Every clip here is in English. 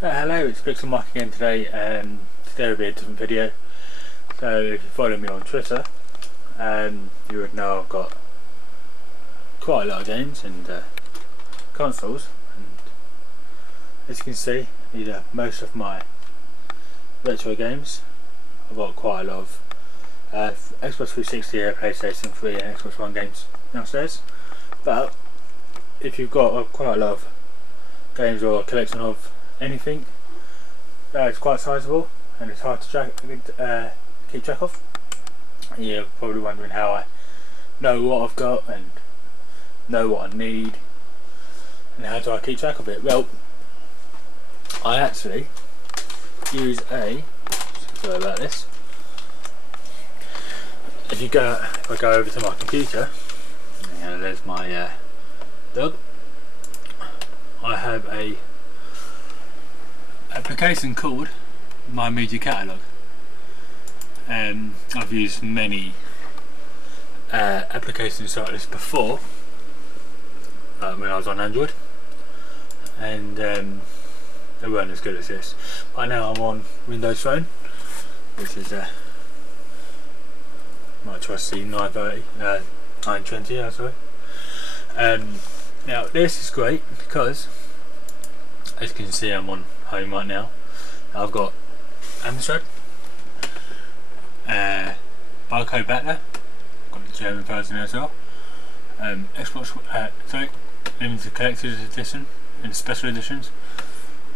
Hello, it's Pixel Mike again today. Today will be a different video. So if you follow me on Twitter, you would know I've got quite a lot of games and consoles. And as you can see, these are most of my retro games. I've got quite a lot of Xbox 360, PlayStation 3 and Xbox One games downstairs. But if you've got quite a lot of games or a collection of anything, it's quite sizable and it's hard to keep track of. You're probably wondering how I know what I've got and know what I need and how do I keep track of it. Well, I actually use sorry about this. If I go over to my computer, and there's my dog. I have a application called My Media Catalogue. I've used many applications like this before when I was on Android, and they weren't as good as this. But now I'm on Windows Phone, which is my trusty 920. Sorry. Now this is great because, as you can see, I'm on home right now. I've got Amstrad, Barcode back there, got the German version as well, Xbox, limited collector's edition and special editions.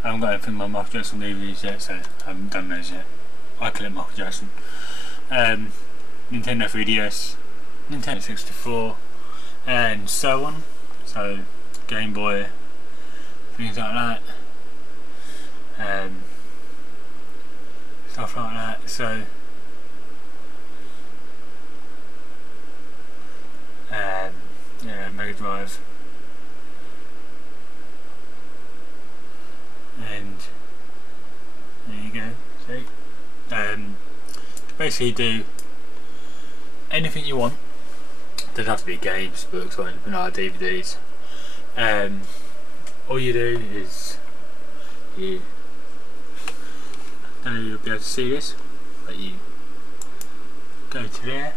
I haven't got anything on Michael Jackson DVDs yet, so I haven't done those yet. I collect Michael Jackson. Nintendo 3DS, Nintendo 64, and so on. So Game Boy, things like that. Stuff like that. So yeah, Mega Drive, and there you go. See, basically do anything you want. Doesn't have to be games, books, or anything like DVDs. All you do is I don't know if you'll be able to see this, but you go to there,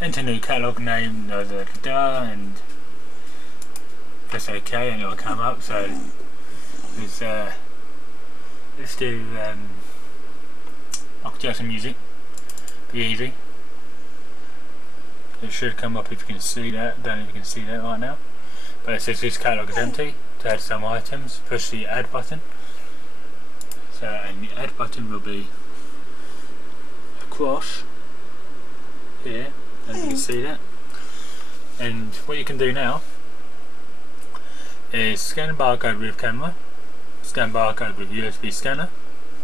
enter new catalogue name, and press OK, and it will come up. So let's do Michael Jackson music. Be easy. It should come up if you can see that. Don't know if you can see that right now, but it says this catalogue is empty. To add some items, push the add button. So, and the add button will be across here, and you can see that. And what you can do now is scan barcode with camera, scan barcode with USB scanner,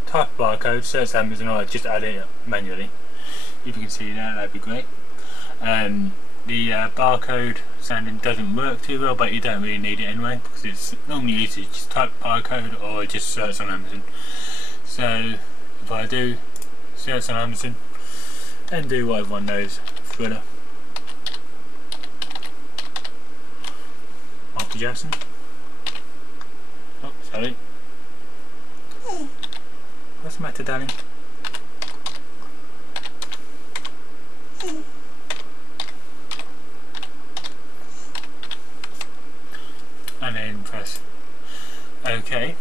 type barcode, search Amazon, or just add it manually. If you can see that, that'd be great. The barcode scanning doesn't work too well, but you don't really need it anyway, because it's normally easy to just type barcode or just search on Amazon. So if I do search on Amazon and do what everyone knows, Thriller, Michael Jackson. Oh, sorry. What's the matter, darling? And then press OK.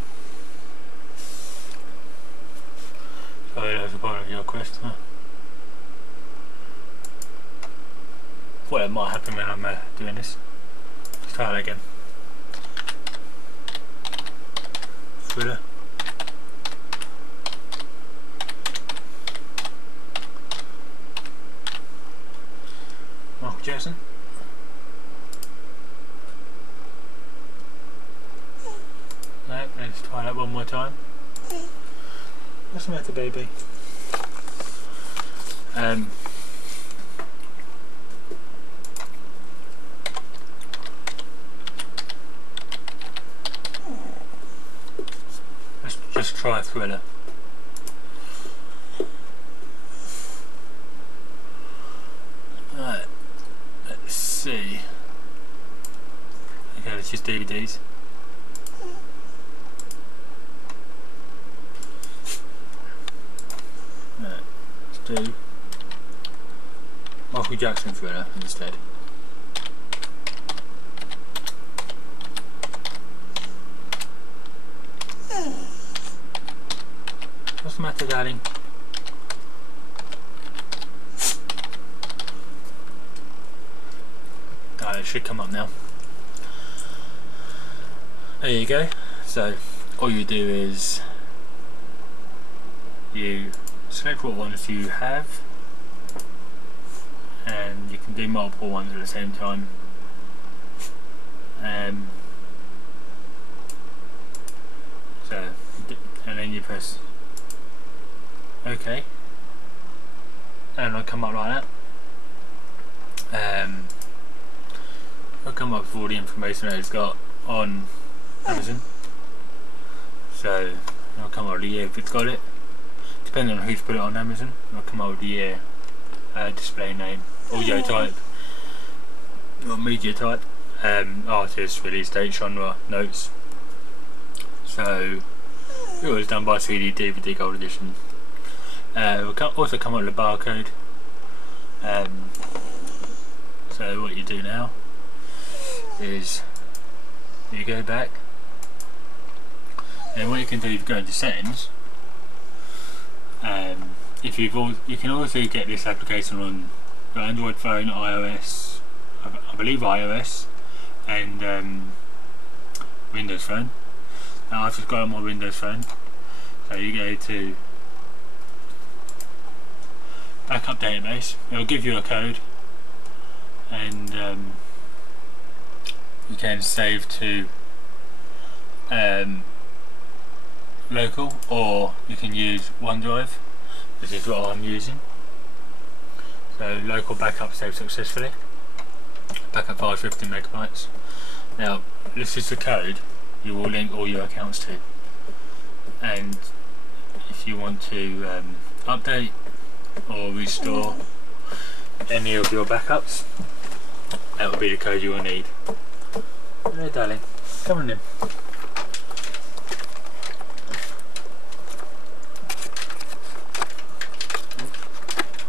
Sorry, that was a part of your question. Thought it might happen when I'm doing this. Let's try that again. Thriller. Michael Jackson. Let's try that one more time. What's the matter, baby? Let's just try Thriller. Right, let's see. Okay, let's just DVDs. do Michael Jackson Thriller instead. What's the matter, darling? It should come up now. There you go. So all you do is you select what ones you have, and you can do multiple ones at the same time. And then you press OK, and it'll come up like that. It'll come up with all the information that it's got on Amazon. So it'll come up with the year if it's got it. Depending on who's put it on Amazon, it'll come up with the year, display name, audio type, or media type, artist, release date, genre, notes. So it was done by CD, DVD, Gold Edition. It will also come up with a barcode. So what you do now is you go back, and what you can do is go into settings. If you can also get this application on your Android phone, iOS, I believe iOS, and Windows phone. Now I've just got it on my Windows phone. So you go to backup database. It'll give you a code, and you can save to local, or you can use OneDrive, which is what I'm using. So local backup saved successfully. Backup file 15 megabytes. Now this is the code you will link all your accounts to, and if you want to update or restore any of your backups, that will be the code you will need. Hello darling, come on in.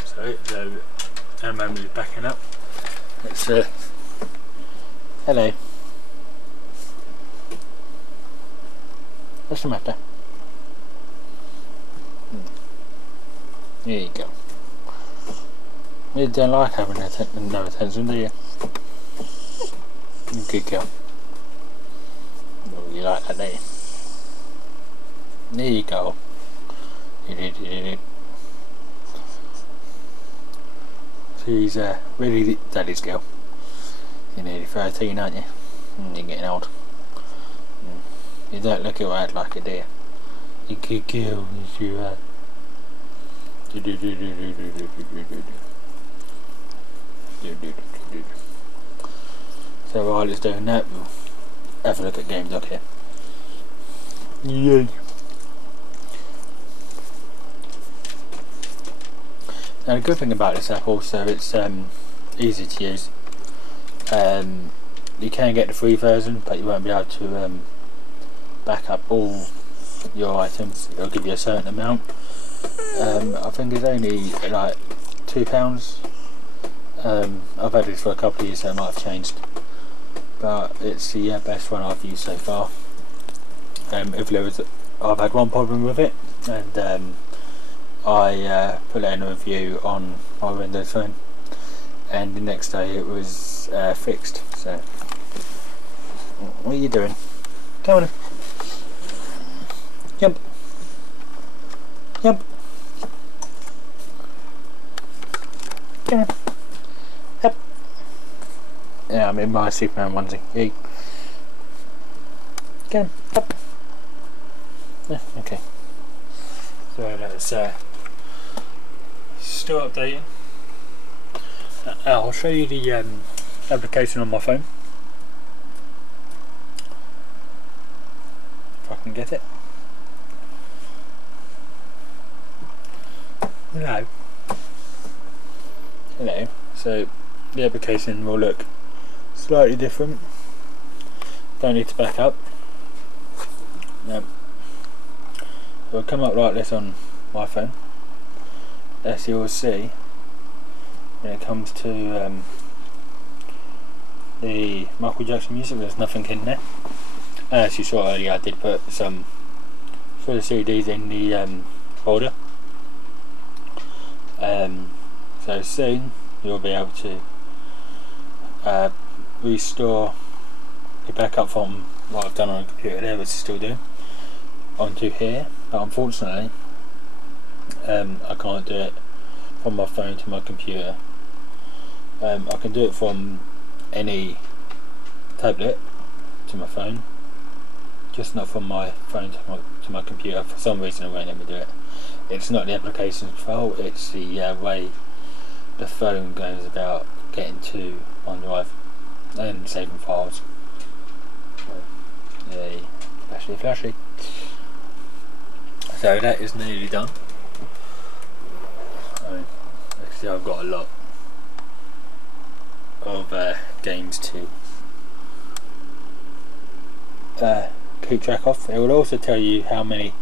So at the moment it's backing up. Let's hello. What's the matter? There you go. You don't like having no attention, do you? Good girl. Oh, you like that, don't you? There you go. She's really daddy's girl. You're nearly 13, aren't you? You're getting old. You don't look your head like it, do you? You good girl, yes you are. So while it's doing that, we'll have a look at Game Dock here. Yay! Now the good thing about this app also, it's easy to use. You can get the free version, but you won't be able to back up all your items. It'll give you a certain amount. I think it's only like £2. I've had this for a couple of years, so it might have changed, but it's the best one I've used so far. I've had one problem with it, and I put it in a review on my Windows phone, and the next day it was fixed. So what are you doing? Come on, jump, jump, come on, up. Yeah, I'm in my Superman onesie. Yay. Come on, up. Yeah, okay. So that's still updating. I'll show you the application on my phone, if I can get it. Hello. Hello. So the application will look slightly different. Don't need to back up. No. It'll come up like this on my phone. as you'll see when it comes to the Michael Jackson music, there's nothing in there. And as you saw earlier, I did put some further CDs in the folder. So soon you'll be able to restore the backup from what I've done on the computer there, which is still doing, onto here. But unfortunately I can't do it from my phone to my computer. I can do it from any tablet to my phone, just not from my phone to my computer. For some reason it won't let me do it. It's not the application's fault, it's the way the phone goes about getting to OneDrive and saving files. Yay, flashy. So that is nearly done. Actually, I've got a lot of games to keep track of. It will also tell you how many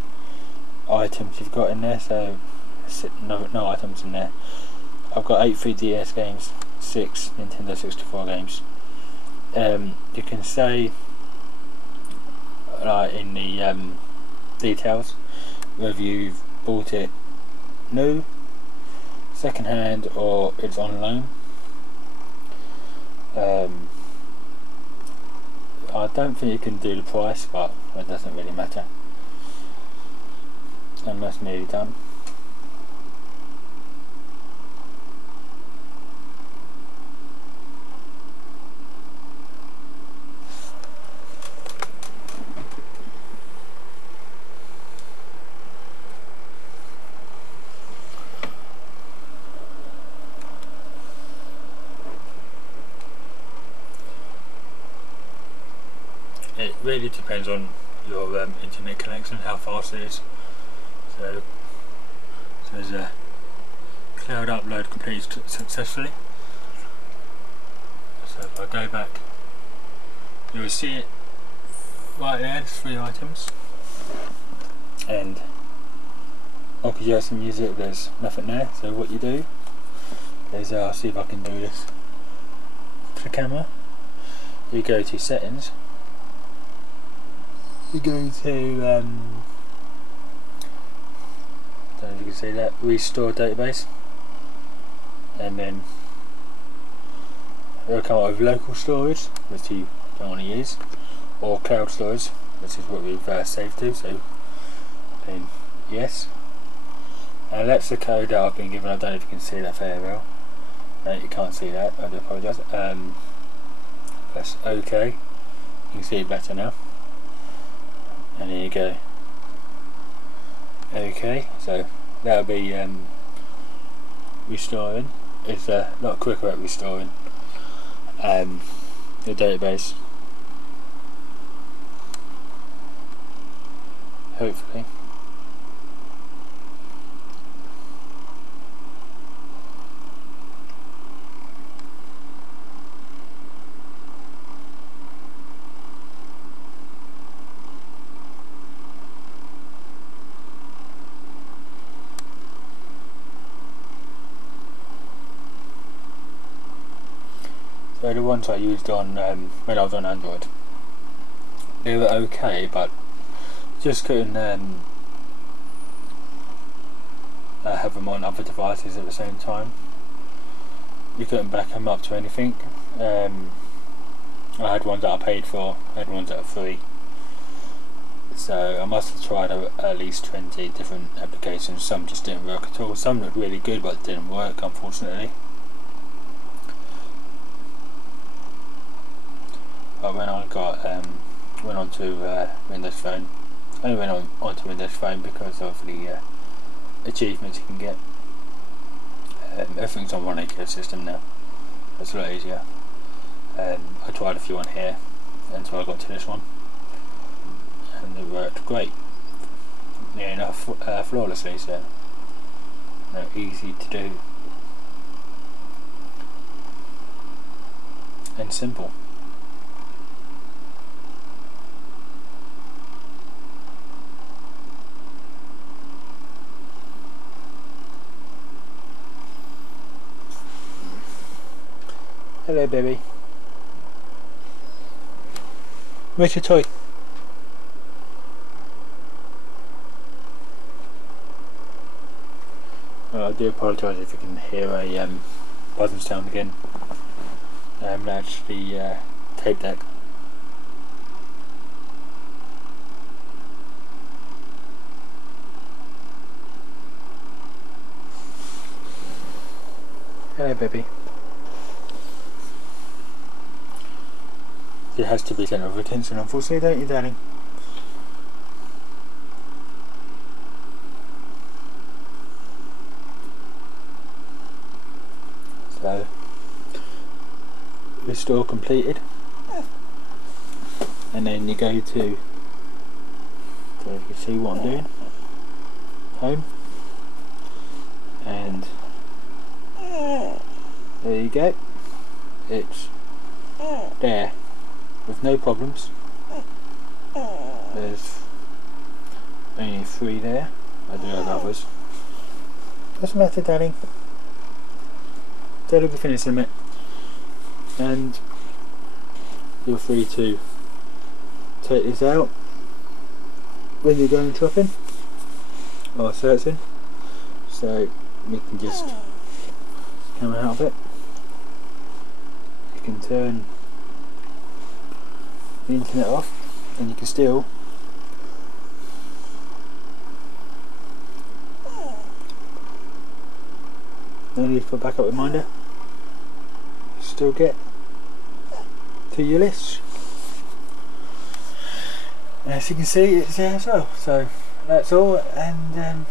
items you've got in there, so no items in there. I've got 8 3DS games, 6 Nintendo 64 games. You can say in the details whether you've bought it new, second hand, or it's on loan. I don't think you can do the price, but it doesn't really matter. And that's nearly done. It really depends on your internet connection, how fast it is. So there's a cloud upload completed successfully. So if I go back, you will see it right there. There's 3 items, and Michael Jackson music, there's nothing there. So what you do is, I'll see if I can do this to the camera. You go to settings. You go to, don't know if you can see that, restore database, and then it'll come up with local storage, which you don't want to use, or cloud storage, which is what we've saved to. So then yes, and that's the code that I've been given. I don't know if you can see that very well. No, you can't see that, I do apologise. Press OK, you can see it better now. And there you go. Okay, so that'll be restoring. It's a lot quicker at restoring the database, hopefully. So the ones I used on when I was on Android, they were okay, but just couldn't have them on other devices at the same time. You couldn't back them up to anything. I had ones that I paid for, I had ones that are free. So I must have tried at least 20 different applications. Some just didn't work at all. Some looked really good but didn't work, unfortunately. But when I went on to Windows Phone, I only went on to Windows Phone because of the achievements you can get. Everything's on one ecosystem now. That's a lot easier. I tried a few on here until I got to this one, and it worked great. Yeah, enough flawlessly. So easy to do and simple. Hello, baby. Where's your toy? Well, I do apologise if you can hear a buzzing sound again. That's the tape deck. Hello, baby. It has to be centre of attention, unfortunately, don't you, darling? So, restore completed, and then you go to, so you can see what I'm doing, home, and there you go, it's there with no problems. There's only 3 there. I do have others. Doesn't matter, darling. That'll be finished in a minute, and you're free to take this out when you're going shopping or searching, so you can just come out of it. You can turn the internet off, and you can still no need for a backup reminder. Still get to your list. As you can see, it's there as well. So that's all, and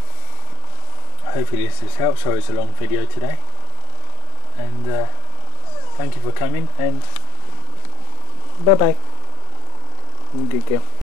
hopefully this has helped. Sorry it's a long video today, and thank you for coming, and bye bye. Good girl.